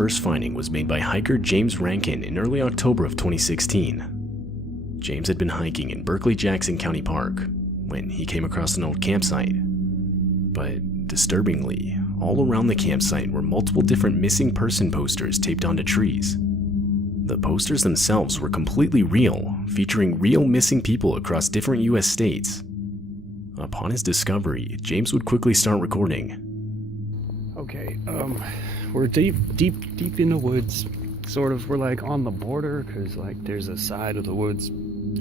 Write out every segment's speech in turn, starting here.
first finding was made by hiker James Rankin in early October of 2016. James had been hiking in Berkeley-Jackson County Park when he came across an old campsite. But disturbingly, all around the campsite were multiple different missing person posters taped onto trees. The posters themselves were completely real, featuring real missing people across different US states. Upon his discovery, James would quickly start recording. Okay, we're deep in the woods. Sort of, we're like on the border, because like there's a side of the woods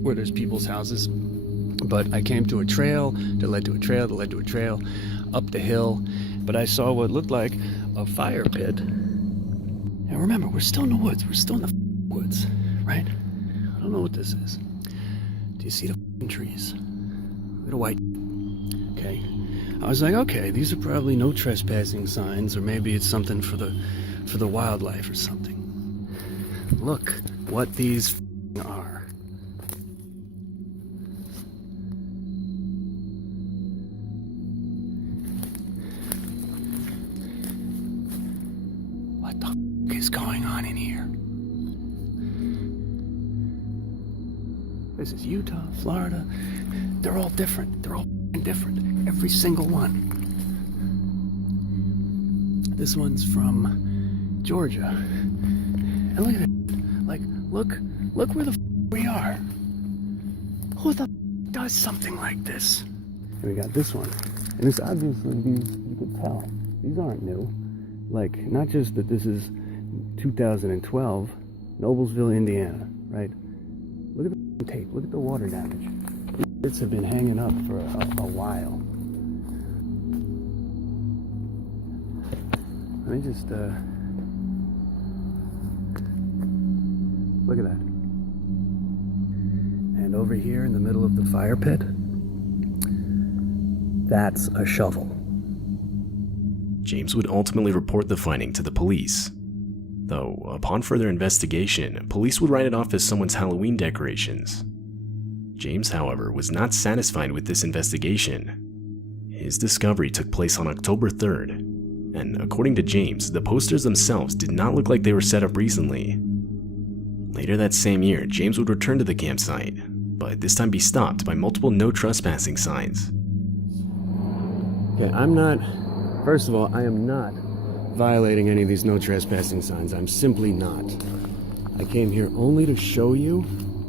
where there's people's houses. But I came to a trail that led to a trail that led to a trail up the hill. But I saw what looked like a fire pit. And remember, we're still in the woods. We're still in the woods, right? I don't know what this is. Do you see the trees? Look at the white. Okay. I was like, okay, these are probably no trespassing signs, or maybe it's something for the wildlife or something. Look what these are. What the is going on in here? This is Utah, Florida. They're all different. They're all different. Every single one. This one's from Georgia. And look at it. Like, look where the we are. Who the does something like this? And we got this one. And it's obviously, you can tell, these aren't new. Like, not just that this is 2012, Noblesville, Indiana, right? Look at the tape. Look at the water damage. These bits have been hanging up for a while. Let me just, look at that. And over here in the middle of the fire pit, that's a shovel. James would ultimately report the finding to the police. Though, upon further investigation, police would write it off as someone's Halloween decorations. James, however, was not satisfied with this investigation. His discovery took place on October 3rd, and according to James, the posters themselves did not look like they were set up recently. Later that same year, James would return to the campsite, but this time be stopped by multiple no trespassing signs. Okay, first of all, I am not violating any of these no trespassing signs. I'm simply not. I came here only to show you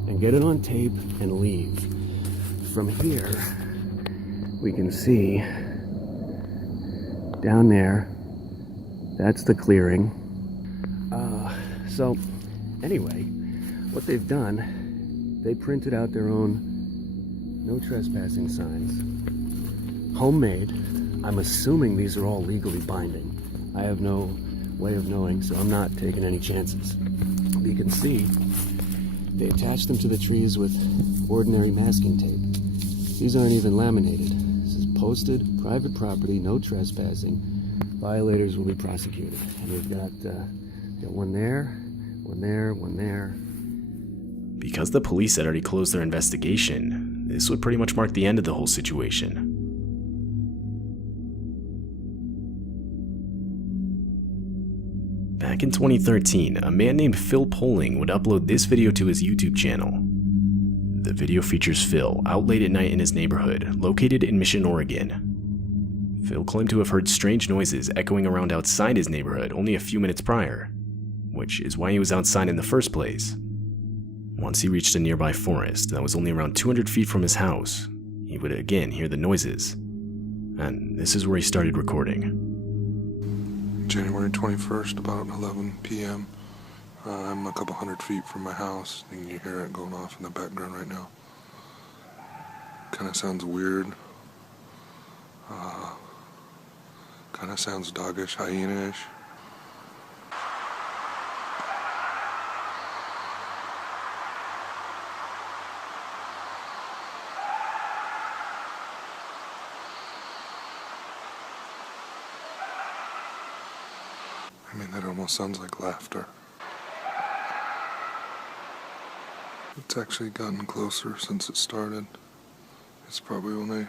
and get it on tape and leave. From here, we can see down there, that's the clearing. So anyway, what they've done, they printed out their own no trespassing signs. Homemade. I'm assuming these are all legally binding. I have no way of knowing, so I'm not taking any chances. You can see they attached them to the trees with ordinary masking tape. These aren't even laminated. This is posted, private property, no trespassing. Violators will be prosecuted. And we've got one there, one there, one there. Because the police had already closed their investigation, this would pretty much mark the end of the whole situation. Back in 2013, a man named Phil Poling would upload this video to his YouTube channel. The video features Phil out late at night in his neighborhood, located in Mission, Oregon. Phil claimed to have heard strange noises echoing around outside his neighborhood only a few minutes prior, which is why he was outside in the first place. Once he reached a nearby forest that was only around 200 feet from his house, he would again hear the noises. And this is where he started recording. January 21st, about 11 p.m. I'm a couple hundred feet from my house, and you hear it going off in the background right now. Kind of sounds weird. Kind of sounds doggish, hyena-ish. I mean, that almost sounds like laughter. It's actually gotten closer since it started. It's probably only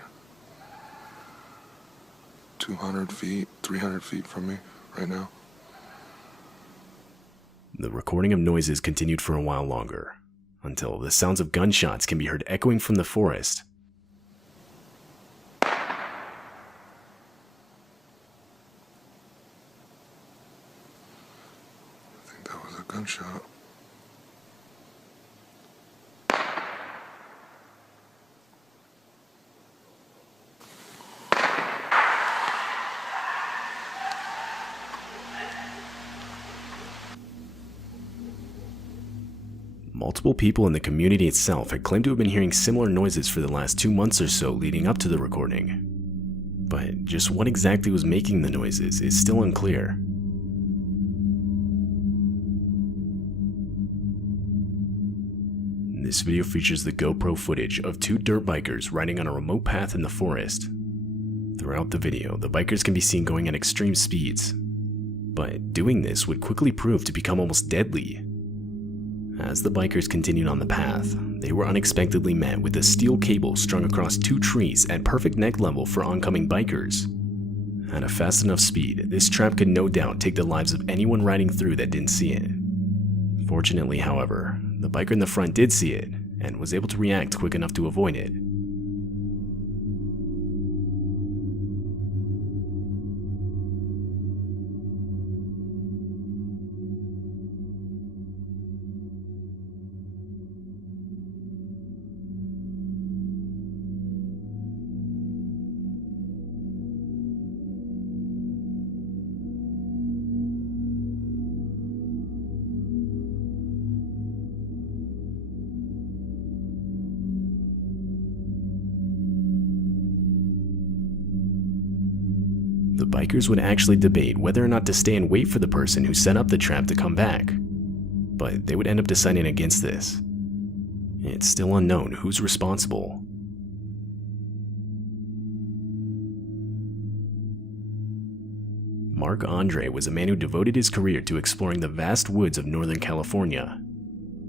200 feet, 300 feet from me right now. The recording of noises continued for a while longer, until the sounds of gunshots can be heard echoing from the forest. I think that was a gunshot. Multiple people in the community itself had claimed to have been hearing similar noises for the last 2 months or so leading up to the recording. But just what exactly was making the noises is still unclear. This video features the GoPro footage of 2 dirt bikers riding on a remote path in the forest. Throughout the video, the bikers can be seen going at extreme speeds, but doing this would quickly prove to become almost deadly. As the bikers continued on the path, they were unexpectedly met with a steel cable strung across 2 trees at perfect neck level for oncoming bikers. At a fast enough speed, this trap could no doubt take the lives of anyone riding through that didn't see it. Fortunately, however, the biker in the front did see it and was able to react quick enough to avoid it. The bikers would actually debate whether or not to stay and wait for the person who set up the trap to come back, but they would end up deciding against this. It's still unknown who's responsible. Mark Andre was a man who devoted his career to exploring the vast woods of Northern California.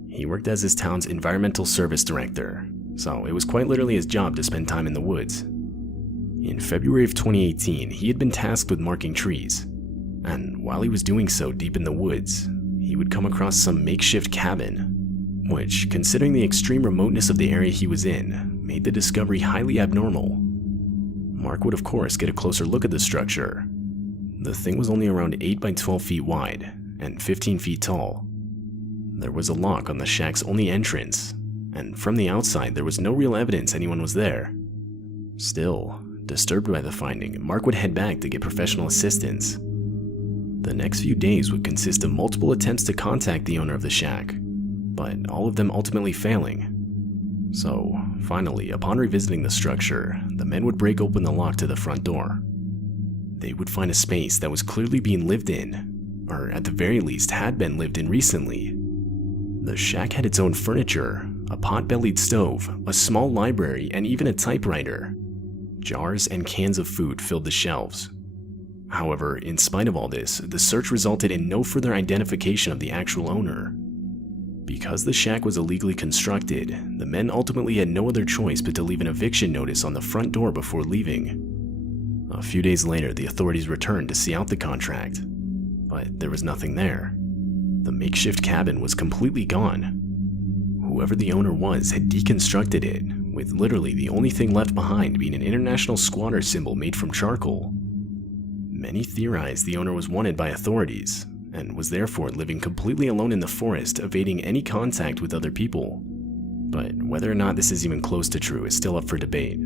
He worked as his town's environmental service director, so it was quite literally his job to spend time in the woods. In February of 2018, he had been tasked with marking trees, and while he was doing so deep in the woods, he would come across some makeshift cabin, which, considering the extreme remoteness of the area he was in, made the discovery highly abnormal. Mark would of course get a closer look at the structure. The thing was only around 8 by 12 feet wide and 15 feet tall. There was a lock on the shack's only entrance, and from the outside there was no real evidence anyone was there. Still, disturbed by the finding, Mark would head back to get professional assistance. The next few days would consist of multiple attempts to contact the owner of the shack, but all of them ultimately failing. So, finally, upon revisiting the structure, the men would break open the lock to the front door. They would find a space that was clearly being lived in, or at the very least had been lived in recently. The shack had its own furniture, a pot-bellied stove, a small library, and even a typewriter. Jars and cans of food filled the shelves. However, in spite of all this, the search resulted in no further identification of the actual owner. Because the shack was illegally constructed, the men ultimately had no other choice but to leave an eviction notice on the front door before leaving. A few days later, the authorities returned to see out the contract, but there was nothing there. The makeshift cabin was completely gone. Whoever the owner was had deconstructed it, with literally the only thing left behind being an international squatter symbol made from charcoal. Many theorized the owner was wanted by authorities, and was therefore living completely alone in the forest, evading any contact with other people. But whether or not this is even close to true is still up for debate.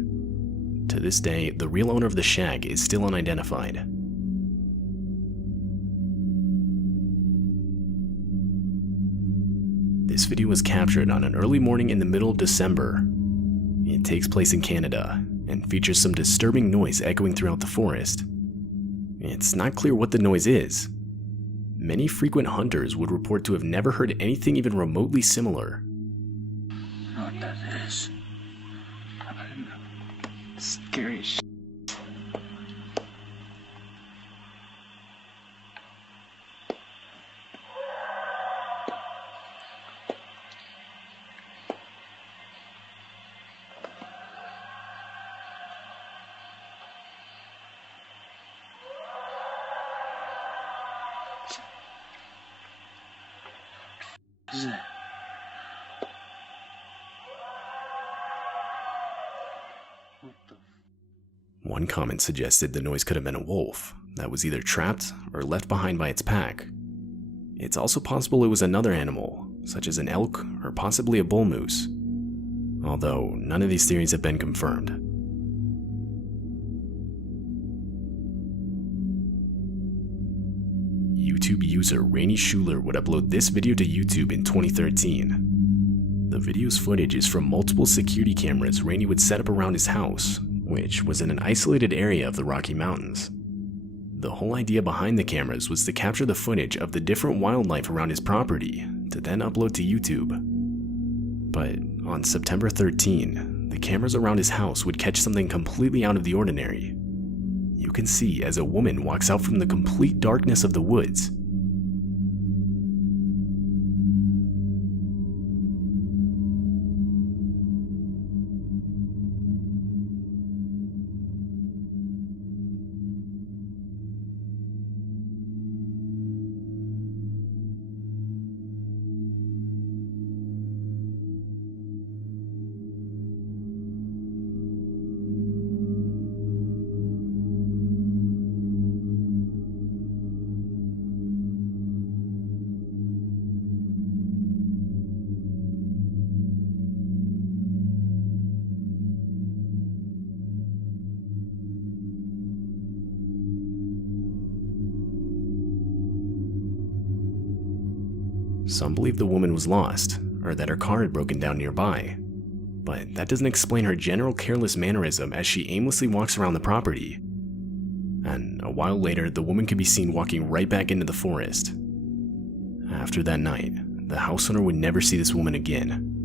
To this day, the real owner of the shack is still unidentified. This video was captured on an early morning in the middle of December. It takes place in Canada, and features some disturbing noise echoing throughout the forest. It's not clear what the noise is. Many frequent hunters would report to have never heard anything even remotely similar. I don't know what that is. I don't know. Scary shit. Is it? What the? One comment suggested the noise could have been a wolf that was either trapped or left behind by its pack. It's also possible it was another animal, such as an elk or possibly a bull moose, although none of these theories have been confirmed. YouTube user Rainey Schuler would upload this video to YouTube in 2013. The video's footage is from multiple security cameras Rainey would set up around his house, which was in an isolated area of the Rocky Mountains. The whole idea behind the cameras was to capture the footage of the different wildlife around his property to then upload to YouTube. But on September 13, the cameras around his house would catch something completely out of the ordinary. You can see as a woman walks out from the complete darkness of the woods. Some believe the woman was lost, or that her car had broken down nearby. But that doesn't explain her general careless mannerism as she aimlessly walks around the property. And a while later, the woman could be seen walking right back into the forest. After that night, the house owner would never see this woman again.